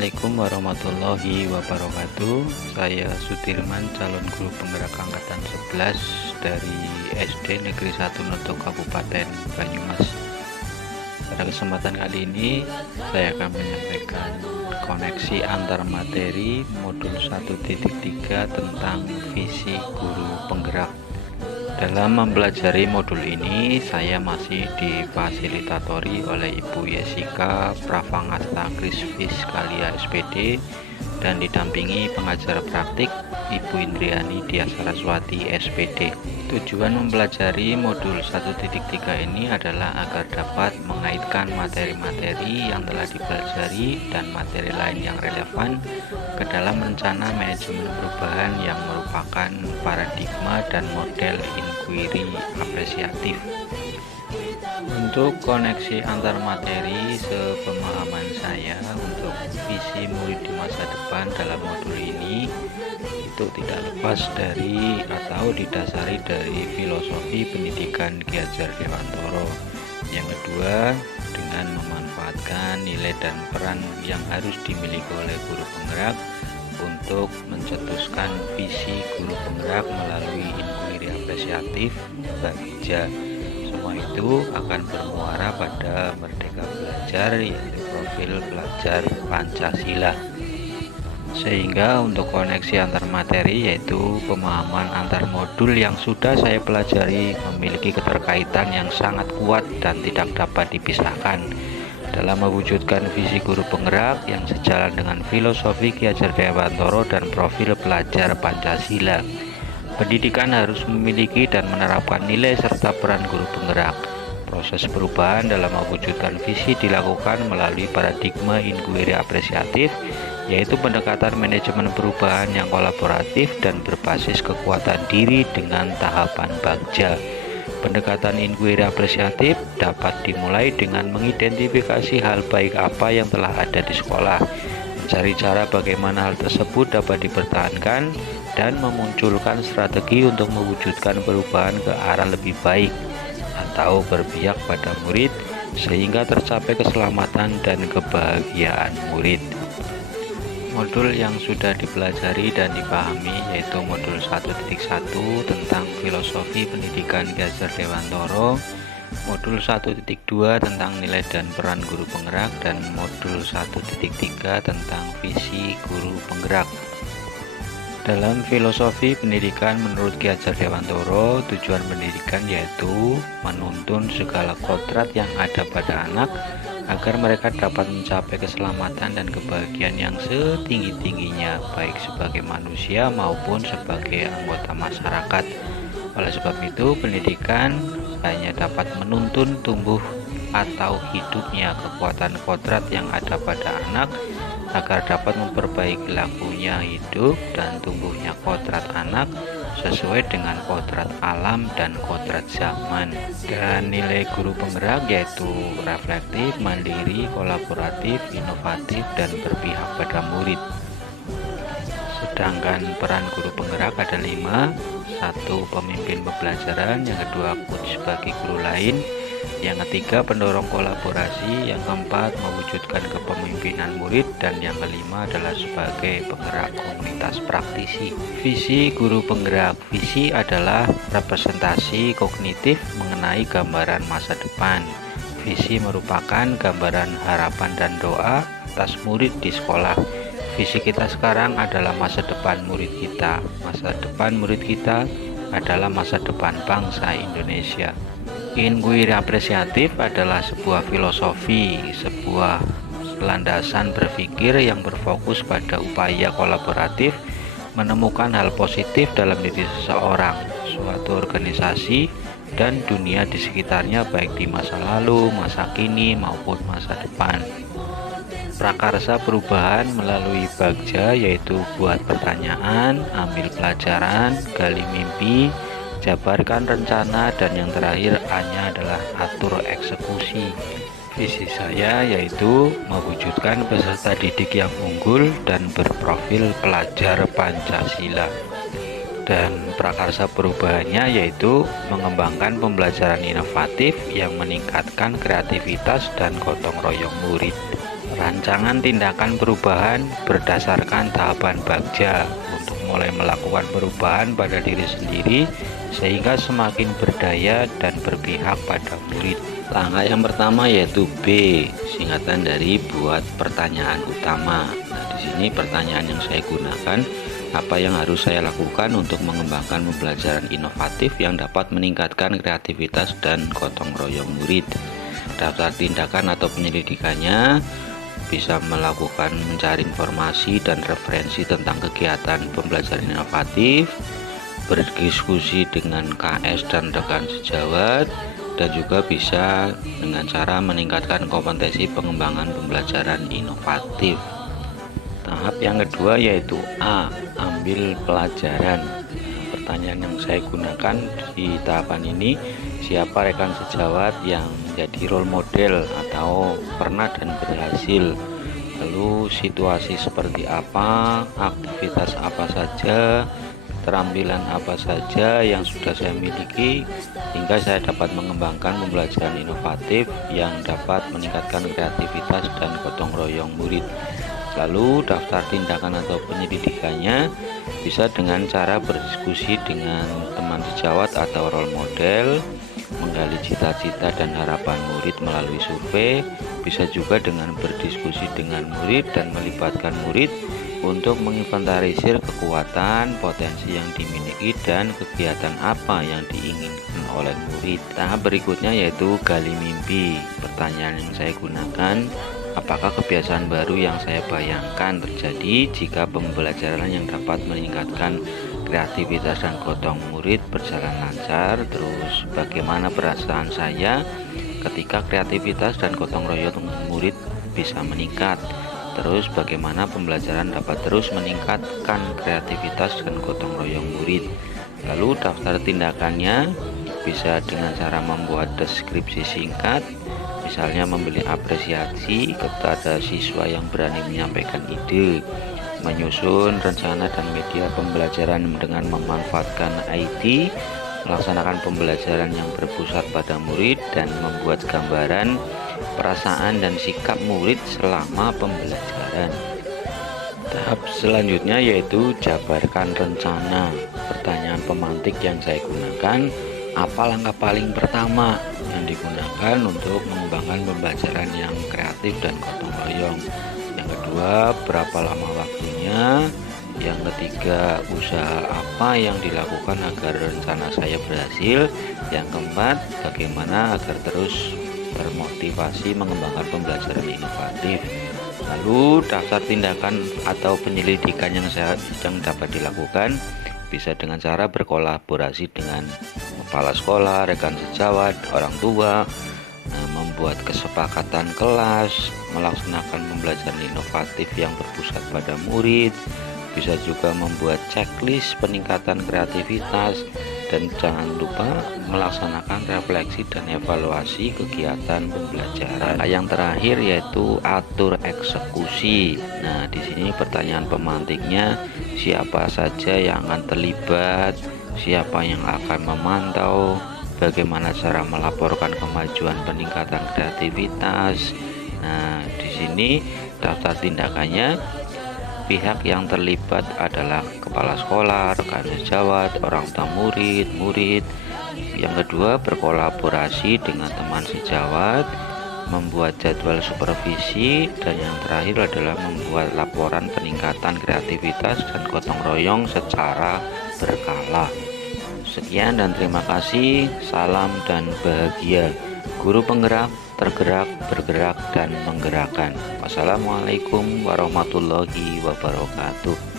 Assalamualaikum warahmatullahi wabarakatuh. Saya Sudirman, calon guru penggerak angkatan 11 dari SD Negeri 1 Noto Kabupaten Banyumas. Pada kesempatan kali ini saya akan menyampaikan koneksi antar materi modul 1.3 tentang visi guru penggerak. Dalam mempelajari modul ini, saya masih difasilitatori oleh Ibu Yesika Pravangasta Krisvis Kalia SPD dan didampingi pengajar praktik Ibu Indriani Diasaraswati SPD. Tujuan mempelajari modul 1.3 ini adalah agar dapat mengaitkan materi-materi yang telah dipelajari dan materi lain yang relevan ke dalam rencana manajemen perubahan yang merupakan paradigma dan model inquiry apresiatif. Untuk koneksi antar materi, sepemahaman saya untuk visi murid di masa depan dalam modul ini itu tidak lepas dari atau didasari dari filosofi pendidikan Ki Hajar Dewantoro. Yang kedua, dengan memanfaatkan nilai dan peran yang harus dimiliki oleh guru penggerak untuk mencetuskan visi guru penggerak melalui inquiry apresiatif Bagja. Semua itu akan bermuara pada Merdeka Belajar, yaitu profil pelajar Pancasila. Sehingga untuk koneksi antar materi, yaitu pemahaman antar modul yang sudah saya pelajari, memiliki keterkaitan yang sangat kuat dan tidak dapat dipisahkan dalam mewujudkan visi guru penggerak yang sejalan dengan filosofi Ki Hajar Dewantoro dan profil pelajar Pancasila. Pendidikan harus memiliki dan menerapkan nilai serta peran guru penggerak. Proses perubahan dalam mewujudkan visi dilakukan melalui paradigma inquiry apresiatif, yaitu pendekatan manajemen perubahan yang kolaboratif dan berbasis kekuatan diri dengan tahapan Bagja. Pendekatan inquiry apresiatif dapat dimulai dengan mengidentifikasi hal baik apa yang telah ada di sekolah, mencari cara bagaimana hal tersebut dapat dipertahankan, dan memunculkan strategi untuk mewujudkan perubahan ke arah lebih baik atau berpihak pada murid sehingga tercapai keselamatan dan kebahagiaan murid. Modul yang sudah dipelajari dan dipahami yaitu modul 1.1 tentang filosofi pendidikan Ki Hajar Dewantoro, modul 1.2 tentang nilai dan peran guru penggerak, dan modul 1.3 tentang visi guru penggerak. Dalam filosofi pendidikan menurut Ki Hajar Dewantoro, tujuan pendidikan yaitu menuntun segala kodrat yang ada pada anak agar mereka dapat mencapai keselamatan dan kebahagiaan yang setinggi-tingginya, baik sebagai manusia maupun sebagai anggota masyarakat. Oleh sebab itu, pendidikan hanya dapat menuntun tumbuh atau hidupnya kekuatan kodrat yang ada pada anak agar dapat memperbaiki lakunya hidup dan tumbuhnya kodrat anak sesuai dengan kodrat alam dan kodrat zaman. Dan nilai guru penggerak yaitu reflektif, mandiri, kolaboratif, inovatif, dan berpihak pada murid. Sedangkan peran guru penggerak ada 5. 1. Pemimpin pembelajaran. Yang kedua, coach bagi guru lain. Yang ketiga, pendorong kolaborasi. Yang keempat, mewujudkan kepemimpinan murid. Dan yang kelima adalah sebagai penggerak komunitas praktisi. Visi guru penggerak. Visi adalah representasi kognitif mengenai gambaran masa depan. Visi merupakan gambaran harapan dan doa atas murid di sekolah. Visi kita sekarang adalah masa depan murid kita. Masa depan murid kita adalah masa depan bangsa Indonesia. Inquiry apresiatif adalah sebuah filosofi, sebuah landasan berpikir yang berfokus pada upaya kolaboratif menemukan hal positif dalam diri seseorang, suatu organisasi, dan dunia di sekitarnya, baik di masa lalu, masa kini, maupun masa depan. Prakarsa perubahan melalui Bagja yaitu buat pertanyaan, ambil pelajaran, gali mimpi, jabarkan rencana, dan yang terakhir hanya adalah atur eksekusi. Visi saya yaitu mewujudkan peserta didik yang unggul dan berprofil pelajar Pancasila. Dan prakarsa perubahannya yaitu mengembangkan pembelajaran inovatif yang meningkatkan kreativitas dan gotong royong murid. Rancangan tindakan perubahan berdasarkan tahapan Bagja untuk mulai melakukan perubahan pada diri sendiri sehingga semakin berdaya dan berpihak pada murid. Langkah yang pertama yaitu B, singkatan dari buat pertanyaan utama. Nah, di sini pertanyaan yang saya gunakan, apa yang harus saya lakukan untuk mengembangkan pembelajaran inovatif yang dapat meningkatkan kreativitas dan gotong royong murid. Daftar tindakan atau penyelidikannya bisa melakukan mencari informasi dan referensi tentang kegiatan pembelajaran inovatif, berdiskusi dengan KS dan rekan sejawat, dan juga bisa dengan cara meningkatkan kompetensi pengembangan pembelajaran inovatif. Tahap yang kedua yaitu A, ambil pelajaran. Pertanyaan yang saya gunakan di tahapan ini, siapa rekan sejawat yang menjadi role model atau pernah dan berhasil, lalu situasi seperti apa, aktivitas apa saja, keterampilan apa saja yang sudah saya miliki hingga saya dapat mengembangkan pembelajaran inovatif yang dapat meningkatkan kreativitas dan gotong royong murid. Lalu daftar tindakan atau penyelidikannya bisa dengan cara berdiskusi dengan teman sejawat atau role model, menggali cita-cita dan harapan murid melalui survei, bisa juga dengan berdiskusi dengan murid dan melibatkan murid untuk menginventarisir kekuatan, potensi yang dimiliki dan kegiatan apa yang diinginkan oleh murid. Tahap berikutnya yaitu gali mimpi. Pertanyaan yang saya gunakan, apakah kebiasaan baru yang saya bayangkan terjadi jika pembelajaran yang dapat meningkatkan kreativitas dan gotong murid berjalan lancar? Terus bagaimana perasaan saya ketika kreativitas dan gotong royong murid bisa meningkat? Terus bagaimana pembelajaran dapat terus meningkatkan kreativitas dan gotong royong murid? Lalu daftar tindakannya bisa dengan cara membuat deskripsi singkat, misalnya memberi apresiasi kepada siswa yang berani menyampaikan ide, menyusun rencana dan media pembelajaran dengan memanfaatkan IT, melaksanakan pembelajaran yang berpusat pada murid, dan membuat gambaran perasaan dan sikap murid selama pembelajaran. Tahap selanjutnya yaitu jabarkan rencana. Pertanyaan pemantik yang saya gunakan, apa langkah paling pertama yang digunakan untuk mengembangkan pembelajaran yang kreatif dan gotong royong? Yang kedua, berapa lama waktunya? Yang ketiga, usaha apa yang dilakukan agar rencana saya berhasil? Yang keempat, bagaimana agar terus termotivasi mengembangkan pembelajaran inovatif? Lalu daftar tindakan atau penyelidikan yang dapat dilakukan bisa dengan cara berkolaborasi dengan kepala sekolah, rekan sejawat, orang tua, membuat kesepakatan kelas, melaksanakan pembelajaran inovatif yang berpusat pada murid, bisa juga membuat checklist peningkatan kreativitas, dan jangan lupa melaksanakan refleksi dan evaluasi kegiatan pembelajaran. Yang terakhir yaitu atur eksekusi. Nah, di sini pertanyaan pemantiknya, siapa saja yang akan terlibat, siapa yang akan memantau, bagaimana cara melaporkan kemajuan peningkatan kreativitas. Nah, di sini daftar tindakannya, pihak yang terlibat adalah kepala sekolah, rekan sejawat, orang tua murid. Yang kedua, berkolaborasi dengan teman sejawat, membuat jadwal supervisi, dan yang terakhir adalah membuat laporan peningkatan kreativitas dan gotong royong secara berkala. Sekian dan terima kasih. Salam dan bahagia. Guru penggerak, tergerak, bergerak, dan menggerakkan. Wassalamualaikum warahmatullahi wabarakatuh.